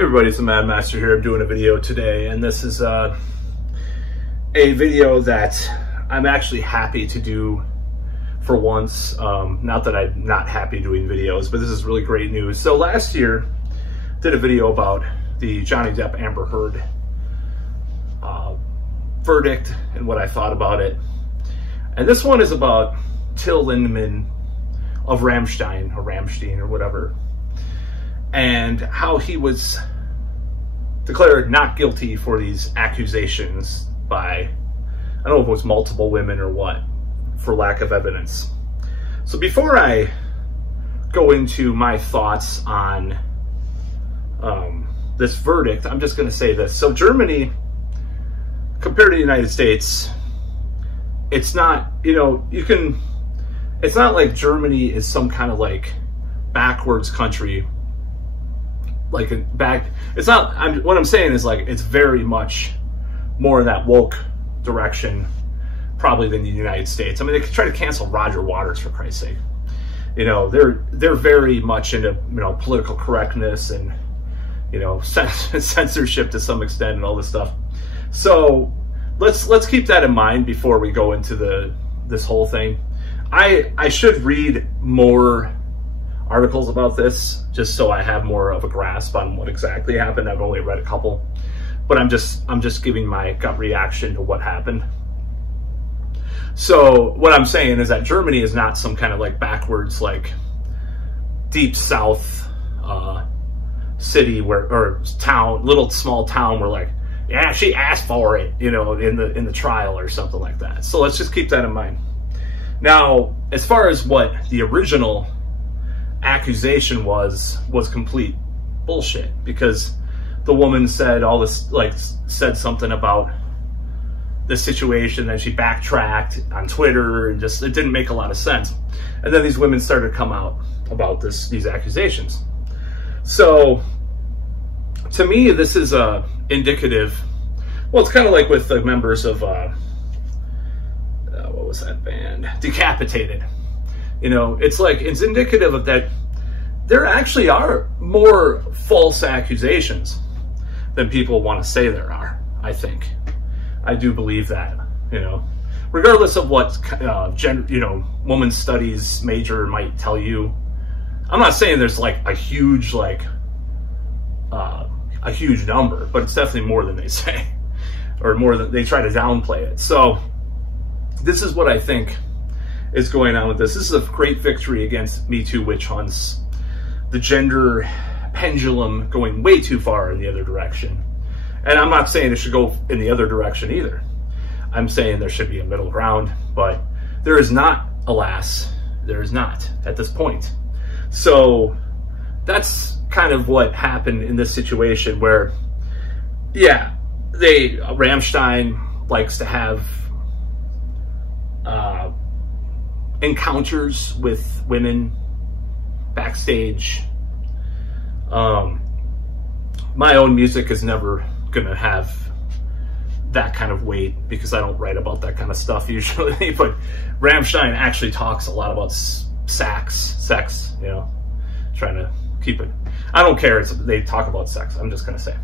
Hey everybody, it's the Mad Master here. I'm doing a video today, and this is a video that I'm actually happy to do for once. Not that I'm not happy doing videos, but this is really great news. So last year, did a video about the Johnny Depp Amber Heard verdict and what I thought about it. And this one is about Till Lindemann of Rammstein or whatever, and how he was declared not guilty for these accusations by, I don't know if it was multiple women or what, for lack of evidence. So before I go into my thoughts on this verdict, I'm just going to say this. So Germany, compared to the United States, it's not, it's not like Germany is some kind of like backwards country. What I'm saying is like, it's very much more in that woke direction probably than the United States. I mean, they could try to cancel Roger Waters, for Christ's sake. They're very much into, political correctness and, censorship to some extent and all this stuff. So let's keep that in mind before we go into this whole thing. I should read more articles about this just so I have more of a grasp on what exactly happened. I've only read a couple, but I'm just giving my gut reaction to what happened. So what I'm saying is that Germany is not some kind of like backwards, like deep south city or town, little small town where like, yeah, she asked for it, in the trial or something like that. So let's just keep that in mind. Now, as far as what the original accusation was complete bullshit, because the woman said all this, like said something about the situation, then she backtracked on Twitter, and just, it didn't make a lot of sense. And then these women started to come out about these accusations. So to me, this is indicative. Well, it's kind of like with the members of what was that band? Decapitated. It's indicative of that there actually are more false accusations than people want to say there are, I think. I do believe that, regardless of what women's studies major might tell you. I'm not saying there's like a huge number, but it's definitely more than they say, or more than they try to downplay it. So this is what I think is going on with this. This is a great victory against Me Too witch hunts, the gender pendulum going way too far in the other direction. And I'm not saying it should go in the other direction either. I'm saying there should be a middle ground, but there is not, alas, there is not at this point. So that's kind of what happened in this situation where, yeah, Rammstein likes to have encounters with women backstage. My own music is never gonna have that kind of weight because I don't write about that kind of stuff usually, but Rammstein actually talks a lot about sex, trying to keep it. I don't care, they talk about sex, I'm just gonna say.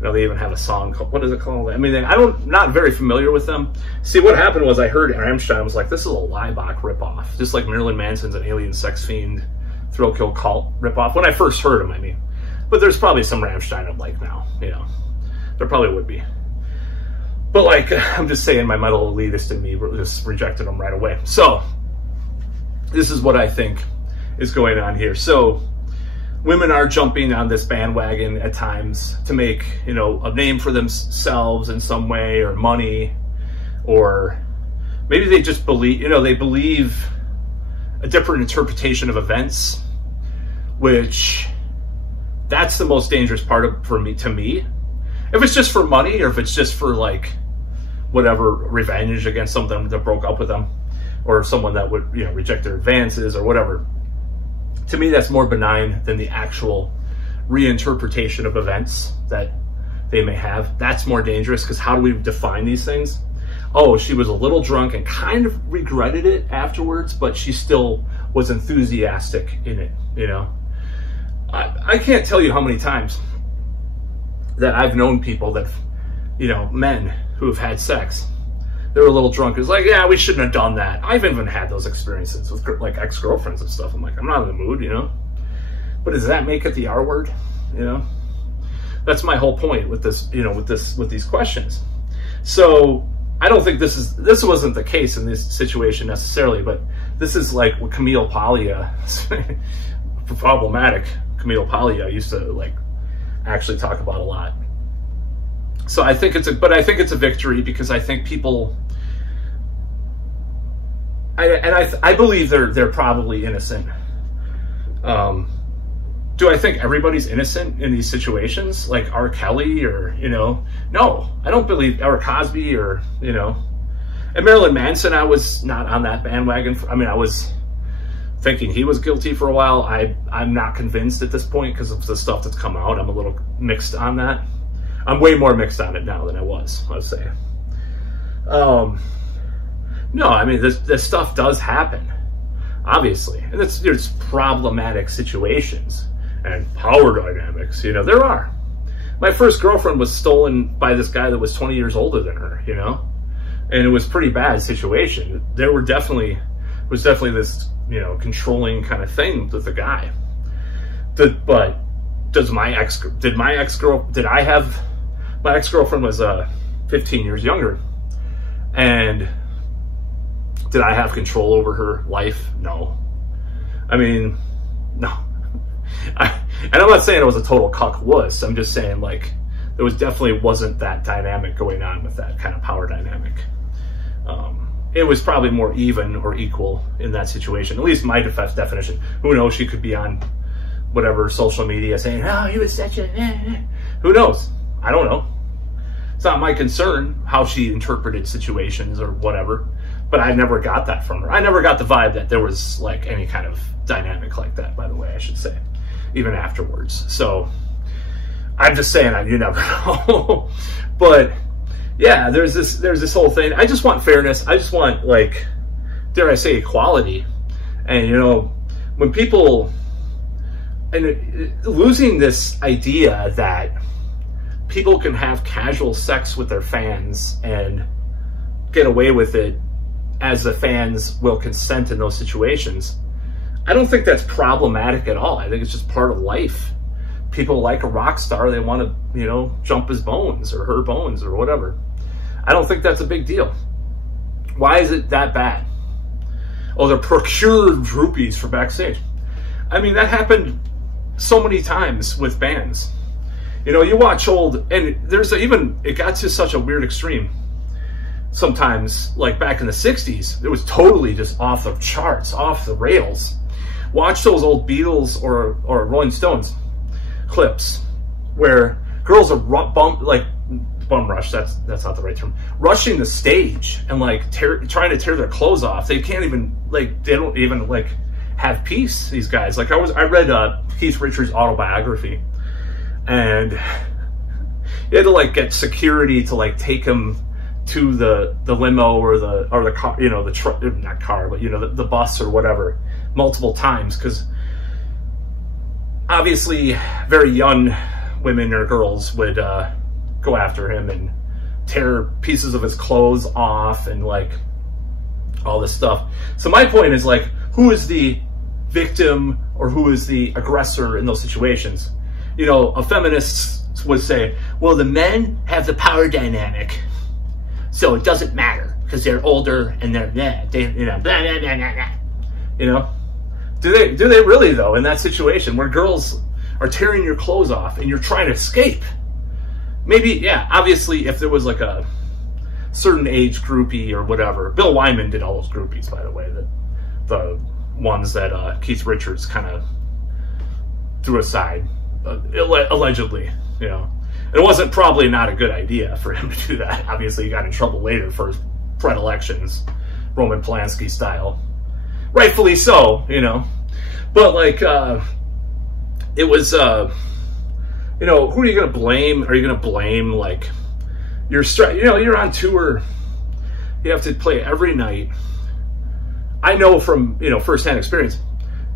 They even have a song called, what is it called? I mean, not very familiar with them. See, what happened was I heard Rammstein was like, this is a Leibach ripoff, just like Marilyn Manson's an alien sex fiend thrill kill cult ripoff. When I first heard him, I mean. But there's probably some Rammstein I'm like now, there probably would be. But like, I'm just saying, my metal elitist in me just rejected them right away. So this is what I think is going on here. So women are jumping on this bandwagon at times to make, a name for themselves in some way, or money, or maybe they just believe, they believe a different interpretation of events, which that's the most dangerous part to me. If it's just for money, or if it's just for like whatever, revenge against someone that broke up with them, or someone that would, reject their advances or whatever. To me, that's more benign than the actual reinterpretation of events that they may have. That's more dangerous, because how do we define these things? Oh, she was a little drunk and kind of regretted it afterwards, but she still was enthusiastic in it, I can't tell you how many times that I've known people that, you know, men who have had sex, they were a little drunk. It's like, yeah, we shouldn't have done that. I've even had those experiences with like ex-girlfriends and stuff. I'm like, I'm not in the mood, you know. But does that make it the R word? You know, that's my whole point with this, you know, with these questions. So I don't think this wasn't the case in this situation necessarily, but this is like what Camille Paglia, problematic Camille Paglia used to like actually talk about a lot. So I think it's a victory, because I think people, I believe they're probably innocent. Do I think everybody's innocent in these situations, like R. Kelly or, you know? No, I don't believe, or Cosby, or, you know. And Marilyn Manson, I was not on that bandwagon. I mean, I was thinking he was guilty for a while. I'm not convinced at this point because of the stuff that's come out. I'm a little mixed on that. I'm way more mixed on it now than I was, let's say. No, I mean, this stuff does happen, obviously. And there's problematic situations and power dynamics, you know, there are. My first girlfriend was stolen by this guy that was 20 years older than her, you know? And it was a pretty bad situation. There was definitely this, you know, controlling kind of thing with the guy. But my ex-girlfriend was 15 years younger. And did I have control over her life? No. I mean, no. And I'm not saying it was a total cuck wuss. I'm just saying, like, there definitely wasn't that dynamic going on with that kind of power dynamic. It was probably more even or equal in that situation, at least my definition. Who knows? She could be on whatever social media saying, "Oh, he was such a..." Who knows? I don't know. It's not my concern how she interpreted situations or whatever. But I never got that from her. I never got the vibe that there was like any kind of dynamic like that, by the way, I should say, even afterwards. So I'm just saying, you never know. But yeah, there's this whole thing. I just want fairness. I just want, like, dare I say, equality. And, you know, when people, and losing this idea that people can have casual sex with their fans and get away with it, as the fans will consent in those situations. I don't think that's problematic at all. I think it's just part of life. People like a rock star, they want to, you know, jump his bones or her bones or whatever. I don't think that's a big deal. Why is it that bad? Oh, they're procured groupies for backstage. I mean, that happened so many times with bands. You know, you watch old, and it got to such a weird extreme. Sometimes, like back in the 60s, it was totally just off the charts, off the rails. Watch those old Beatles or Rolling Stones clips where girls are bum rush, that's not the right term, rushing the stage and like trying to tear their clothes off. They can't even, like, they don't even like have peace, these guys. Like I read Keith Richards' autobiography, and you had to like get security to like take him to the limo or the car, you know, not car, but, you know, the bus or whatever, multiple times, because obviously very young women or girls would go after him and tear pieces of his clothes off and like all this stuff. So my point is, like, who is the victim or who is the aggressor in those situations? You know, a feminist would say, well, the men have the power dynamic, so it doesn't matter because they're older and they're you know, blah, blah, blah, blah, blah. You know, do they really though, in that situation where girls are tearing your clothes off and you're trying to escape? Maybe, yeah, obviously if there was like a certain age groupie or whatever. Bill Wyman did all those groupies, by the way, the ones that Keith Richards kind of threw aside, allegedly, you know. It wasn't probably not a good idea for him to do that. Obviously, he got in trouble later for his predilections, Roman Polanski style. Rightfully so, you know. But, like, it was, you know, who are you going to blame? Are you going to blame, like, you know, you're on tour. You have to play every night. I know from, you know, firsthand experience,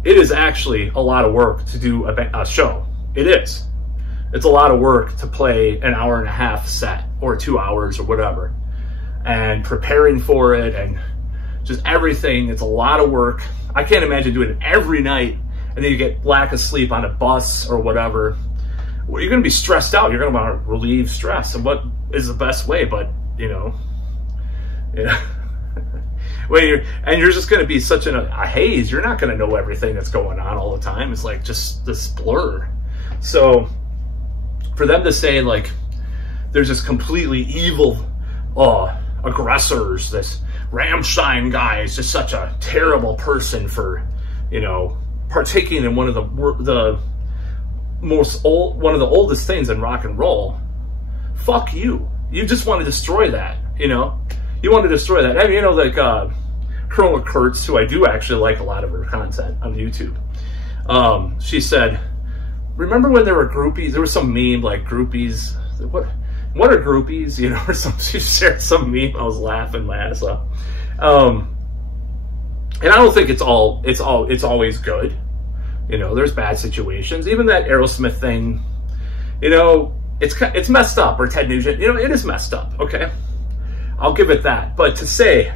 it is actually a lot of work to do a show. It is. It's a lot of work to play an hour and a half set or 2 hours or whatever, and preparing for it and just everything. It's a lot of work. I can't imagine doing it every night and then you get lack of sleep on a bus or whatever. Well, you're going to be stressed out. You're going to want to relieve stress. And what is the best way? But, you know, when you're just going to be such a haze. You're not going to know everything that's going on all the time. It's like just this blur. So for them to say like there's this completely evil aggressors, this Rammstein guy is just such a terrible person for, you know, partaking in one of the oldest things in rock and roll. Fuck you. You just want to destroy that, you know? You want to destroy that. I mean, you know, like Colonel Kurtz, who I do actually like a lot of her content on YouTube. She said, remember when there were groupies? There was some meme like groupies. What are groupies? You know, or some, she shared some meme. I was laughing my ass off. And I don't think it's always good. You know, there's bad situations. Even that Aerosmith thing, you know, it's messed up. Or Ted Nugent, you know, it is messed up. Okay, I'll give it that. But to say,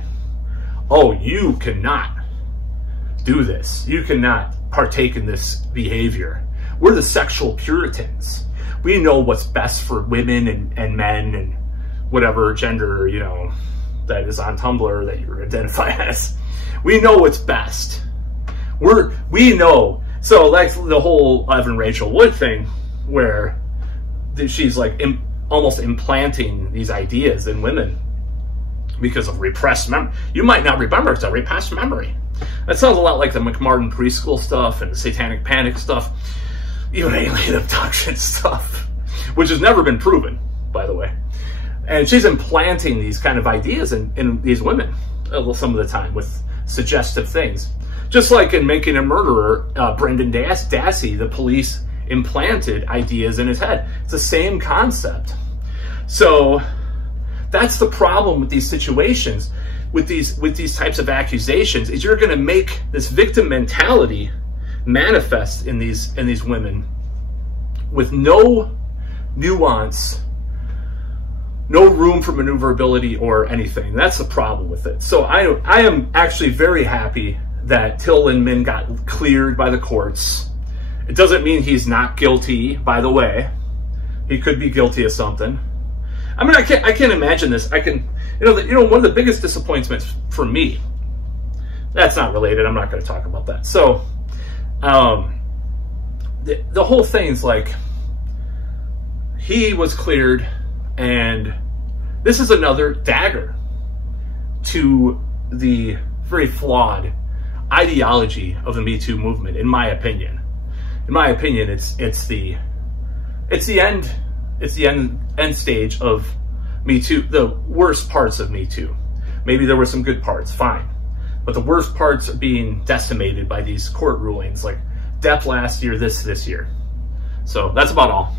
oh, you cannot do this, you cannot partake in this behavior. We're the sexual Puritans. We know what's best for women and men and whatever gender, you know, that is on Tumblr that you identify as. We know what's best. We know. So like the whole Evan Rachel Wood thing, where she's like almost implanting these ideas in women because of repressed memory. You might not remember, it's a repressed memory. That sounds a lot like the McMartin preschool stuff and the Satanic Panic stuff, even alien abduction stuff, which has never been proven, by the way. And she's implanting these kind of ideas in these women some of the time with suggestive things. Just like in Making a Murderer, Brendan Dassey, the police implanted ideas in his head. It's the same concept. So that's the problem with these situations, with these types of accusations, is you're going to make this victim mentality manifest in these women with no nuance, no room for maneuverability or anything. That's the problem with it. So I am actually very happy that Till Lindemann got cleared by the courts. It doesn't mean he's not guilty, by the way. He could be guilty of something. I mean, I can't imagine this. You know, one of the biggest disappointments for me, that's not related. I'm not going to talk about that. So, the whole thing's like, he was cleared, and this is another dagger to the very flawed ideology of the Me Too movement, in my opinion. In my opinion, it's the end stage of Me Too, the worst parts of Me Too. Maybe there were some good parts, fine. But the worst parts are being decimated by these court rulings, like Depp last year, this year. So that's about all.